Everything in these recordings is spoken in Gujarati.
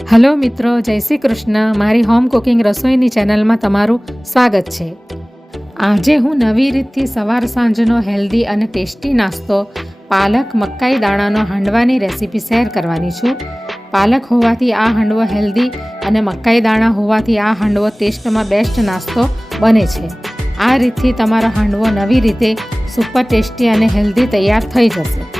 હલો મિત્રો, જય શ્રી કૃષ્ણ. મારી હોમ કુકિંગ રસોઈની ચેનલમાં તમારું સ્વાગત છે. આજે હું નવી રીતથી સવાર સાંજનો હેલ્ધી અને ટેસ્ટી નાસ્તો પાલક મકાઈ દાણાનો હાંડવાની રેસીપી શેર કરવાની છું. પાલક હોવાથી આ હાંડવો હેલ્ધી અને મકાઈ દાણા હોવાથી આ હાંડવો ટેસ્ટમાં બેસ્ટ નાસ્તો બને છે. આ રીતથી તમારો હાંડવો નવી રીતે સુપર ટેસ્ટી અને હેલ્ધી તૈયાર થઈ જશે.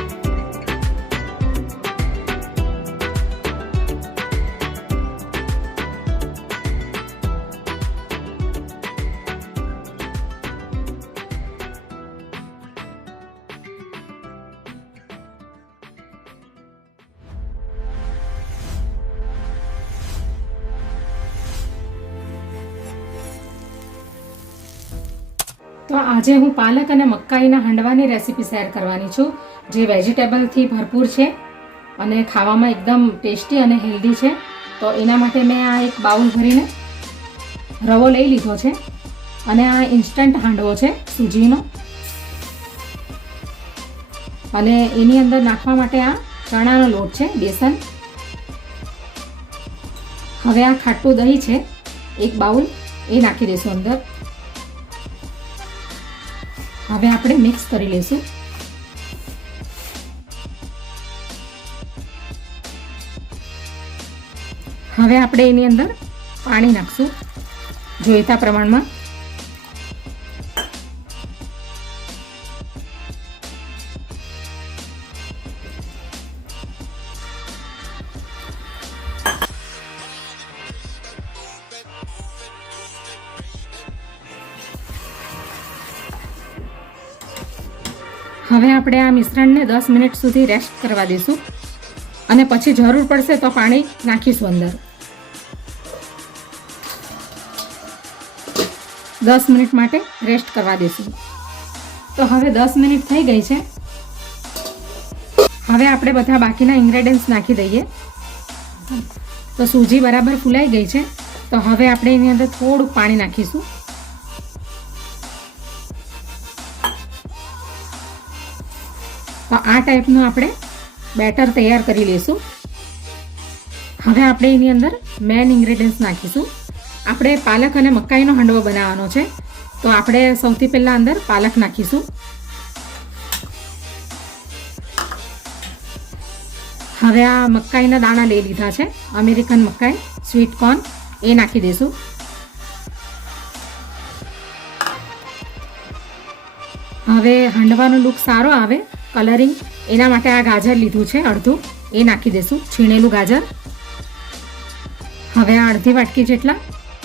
તો આજે હું પાલક અને મકાઈના હાંડવાની રેસીપી શેર કરવાની છું, જે વેજીટેબલથી ભરપૂર છે અને ખાવામાં એકદમ ટેસ્ટી અને હેલ્ધી છે. તો એના માટે મેં આ એક બાઉલ ભરીને રવો લઈ લીધો છે અને આ ઇન્સ્ટન્ટ હાંડવો છે સૂજીનો. અને એની અંદર નાખવા માટે આ ચણાનો લોટ છે, બેસન. હવે આ ખાટું દહીં છે એક બાઉલ, એ નાખી દઈશું અંદર. હવે આપણે મિક્સ કરી લઈશું. હવે આપણે એની અંદર પાણી નાખશું જોઈતા પ્રમાણમાં. હવે આપણે આ મિશ્રણને 10 મિનિટ સુધી રેસ્ટ કરવા દઈશું અને પછી જરૂર પડશે તો પાણી નાખીશું અંદર. 10 મિનિટ માટે રેસ્ટ કરવા દઈશું. તો હવે 10 મિનિટ થઈ ગઈ છે. હવે આપણે બધા બાકીના ઇન્ગ્રેડિયન્ટ્સ નાખી દઈએ. તો સૂજી બરાબર ફૂલાઈ ગઈ છે. તો હવે આપણે એની અંદર થોડું પાણી નાખીશું. તો આ ટાઈપનું આપણે બેટર તૈયાર કરી લઈશું. હવે આપણે એની અંદર મેઇન ઇન્ગ્રેડિયન્ટ્સ નાખીશું. આપણે પાલક અને મકાઈનો હાંડવો બનાવવાનો છે, તો આપણે સૌથી પહેલાં અંદર પાલક નાખીશું. હવે આ મકાઈના દાણા લઈ લીધા છે, અમેરિકન મકાઈ, સ્વીટ કોર્ન, એ નાખી દઈશું. હવે હાંડવાનો લુક સારો આવે, કલરિંગ, એના માટે આ ગાજર લીધું છે અડધું, એ નાખી દઈશું, છીણેલું ગાજર. હવે આ અડધી વાટકી જેટલા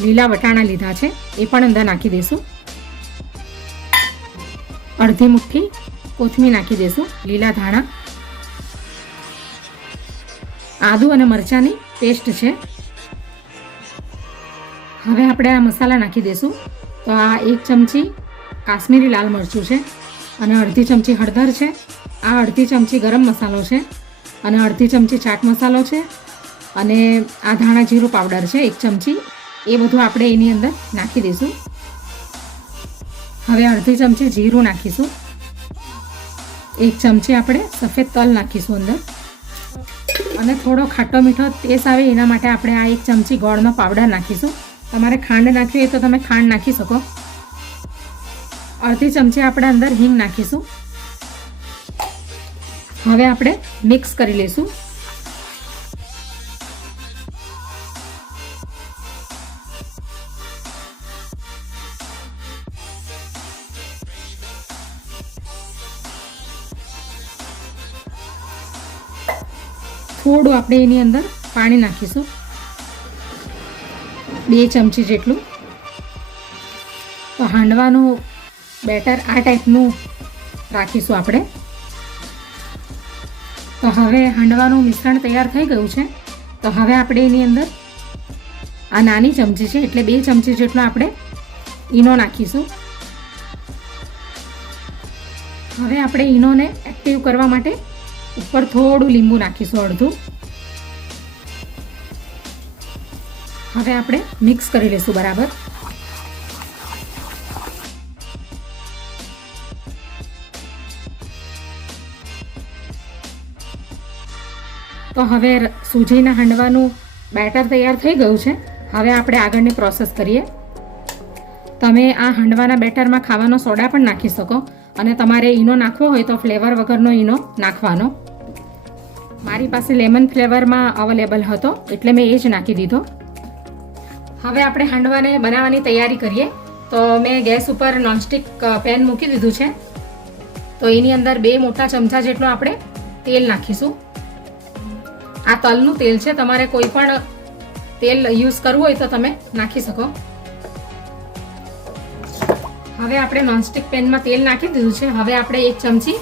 લીલા વટાણા લીધા છે, એ પણ અંદર નાખી દઈશું. અડધી મુઠ્ઠી કોથમીર નાખી દઈશું, લીલા ધાણા. આદુ અને મરચાંની પેસ્ટ છે. હવે આપણે આ મસાલા નાખી દઈશું. તો આ 1 ચમચી કાશ્મીરી લાલ મરચું છે અને અડધી ચમચી હળદર છે. આ અડધી ચમચી ગરમ મસાલો છે અને અડધી ચમચી ચાટ મસાલો છે અને આ ધાણા જીરું પાવડર છે 1 ચમચી. એ બધું આપણે એની અંદર નાખી દઈશું. હવે અડધી ચમચી જીરું નાખીશું. 1 ચમચી આપણે સફેદ તલ નાખીશું અંદર. અને થોડો ખાટો મીઠો ટેસ્ટ આવે એના માટે આપણે આ 1 ચમચી ગોળનો પાવડર નાખીશું. તમારે ખાંડ નાખવી હોય તો તમે ખાંડ નાખી શકો. અડધી ચમચી આપણે અંદર હિંગ નાખીશું. હવે આપણે મિક્સ કરી લઈશું. થોડું આપણે એની અંદર પાણી નાખીશું, 2 ચમચી જેટલું. તો હાંડવાનું બેટર આ ટાઈપનું રાખીશું આપણે. તો હવે હાંડવાનું મિશ્રણ તૈયાર થઈ ગયું છે. તો હવે આપણે એની અંદર આ નાની ચમચી છે એટલે 2 ચમચી જેટલો આપણે ઈનો નાખીશું. હવે આપણે ઈનોને એક્ટિવ કરવા માટે ઉપર થોડું લીંબુ નાખીશું, અડધું. હવે આપણે મિક્સ કરી લઈશું બરાબર. તો હવે સૂજીના હાંડવાનું બેટર તૈયાર થઈ ગયું છે. હવે આપણે આગળની પ્રોસેસ કરીએ. તમે આ હાંડવાના બેટરમાં ખાવાનો સોડા પણ નાખી શકો અને તમારે ઈનો નાખવો હોય તો ફ્લેવર વગરનો ઈનો નાખવાનો. મારી પાસે લેમન ફ્લેવરમાં અવેલેબલ હતો એટલે મેં એ જ નાખી દીધો. હવે આપણે હાંડવાને બનાવવાની તૈયારી કરીએ. તો મેં ગેસ ઉપર નોનસ્ટિક પેન મૂકી દીધું છે. તો એની અંદર 2 મોટા ચમચા જેટલું આપણે તેલ નાખીશું. આ તલનું તેલ છે, તમારે કોઈ પણ તેલ યુઝ કરવું હોય તો તમે નાખી શકો. હવે આપણે નોનસ્ટિક પેનમાં તેલ નાખી દીધું છે. હવે આપણે 1 ચમચી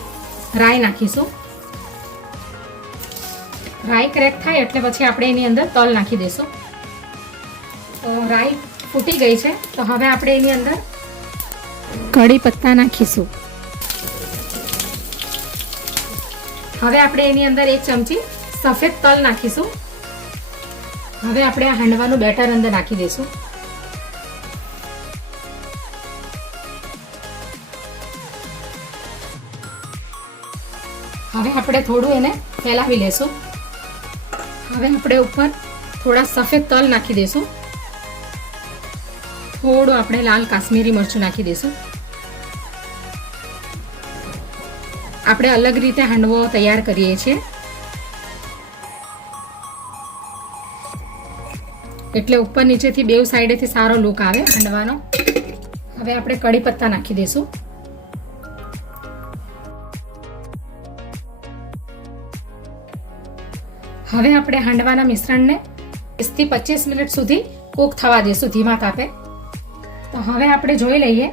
રાઈ નાખીશું. રાઈ ક્રેક થાય એટલે પછી આપણે એની અંદર તલ નાખી દઈશું. તો રાઈ ફૂટી ગઈ છે. તો હવે આપણે એની અંદર કડી પત્તા નાખીશું. હવે આપણે એની અંદર 1 ચમચી સફેદ તલ નાખીશું. હવે આપણે આ હાંડવાનું બેટર અંદર નાખી દઈશું. હવે આપણે થોડું એને ફેલાવી લેશું. હવે આપણે ઉપર થોડા સફેદ તલ નાખી દઈશું. થોડું આપણે લાલ કાશ્મીરી મરચું નાખી દઈશું. આપણે અલગ રીતે હાંડવો તૈયાર કરીએ છીએ એટલે ઉપર નીચેથી બેવ સાઈડેથી સારો લુક આવે હાંડવાનો. હવે આપણે કડી પત્તા નાખી દઈશું. હવે આપણે હાંડવાના મિશ્રણને 20 થી 25 મિનિટ સુધી કૂક થવા દઈશું ધીમા તાપે. તો હવે આપણે જોઈ લઈએ.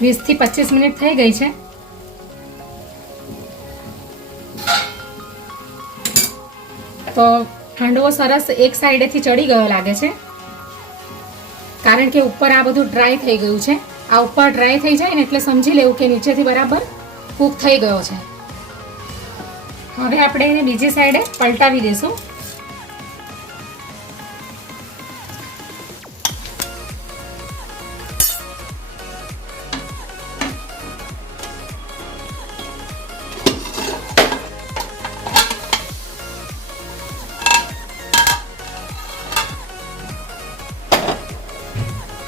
20 થી 25 મિનિટ થઈ ગઈ છે. તો હાંડવો સરસ એક સાઈડેથી ચડી ગયો લાગે છે, કારણ કે ઉપર આ બધું ડ્રાય થઈ ગયું છે. આ ઉપર ડ્રાય થઈ જાય ને એટલે સમજી લેવું કે નીચેથી બરાબર કૂક થઈ ગયો છે. હવે આપણે એને બીજી સાઈડે પલટાવી દઈશું.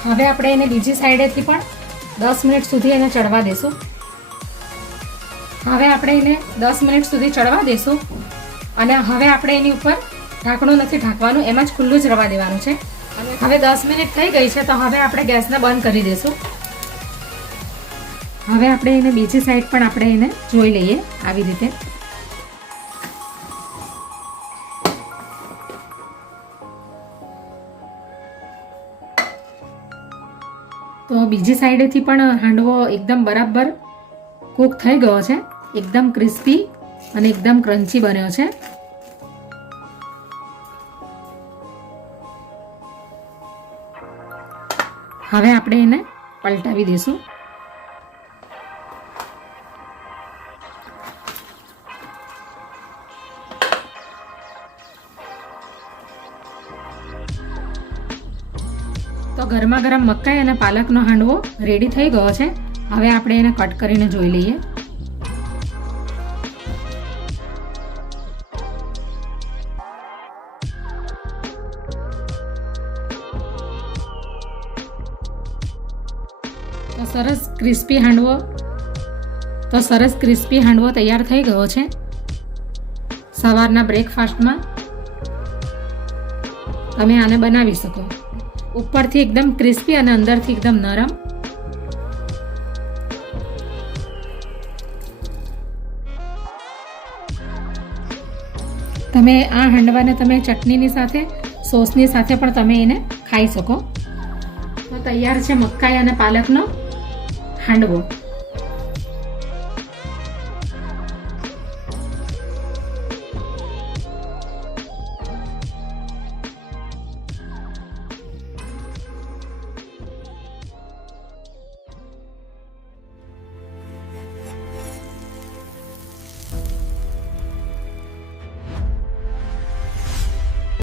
હવે આપણે એને બીજી સાઈડેથી પણ 10 મિનિટ સુધી એને ચડવા દેશું. હવે આપણે એને 10 મિનિટ સુધી ચડવા દેશું અને હવે આપણે એની ઉપર ઢાંકણું નથી ઢાંકવાનું, એમ જ ખુલ્લું જ રવા દેવાનું છે. હવે 10 મિનિટ થઈ ગઈ છે. તો હવે આપણે ગેસને બંધ કરી દઈશું. હવે આપણે એને બીજી સાઈડ પણ આપણે એને જોઈ લઈએ આવી રીતે. તો બીજી સાઈડેથી પણ હાંડવો એકદમ બરાબર કૂક થઈ ગયો છે. એકદમ ક્રિસ્પી અને એકદમ ક્રન્ચી બન્યો છે. હવે આપણે એને પલટાવી દઈશું. તો ગરમા ગરમ મકાઈ અને પાલકનો હાંડવો રેડી થઈ ગયો છે. હવે આપણે એને કટ કરીને જોઈ લઈએ. તો સરસ ક્રિસ્પી હાંડવો તૈયાર થઈ ગયો છે. સવારના બ્રેકફાસ્ટમાં તમે આને બનાવી શકો. ઉપરથી એકદમ ક્રિસ્પી અને અંદરથી એકદમ નરમ. તમે આ હાંડવાને તમે ચટણીની સાથે, સોસની સાથે પણ તમે એને ખાઈ શકો. તો તૈયાર છે મકાઈ અને પાલકનો હાંડવો.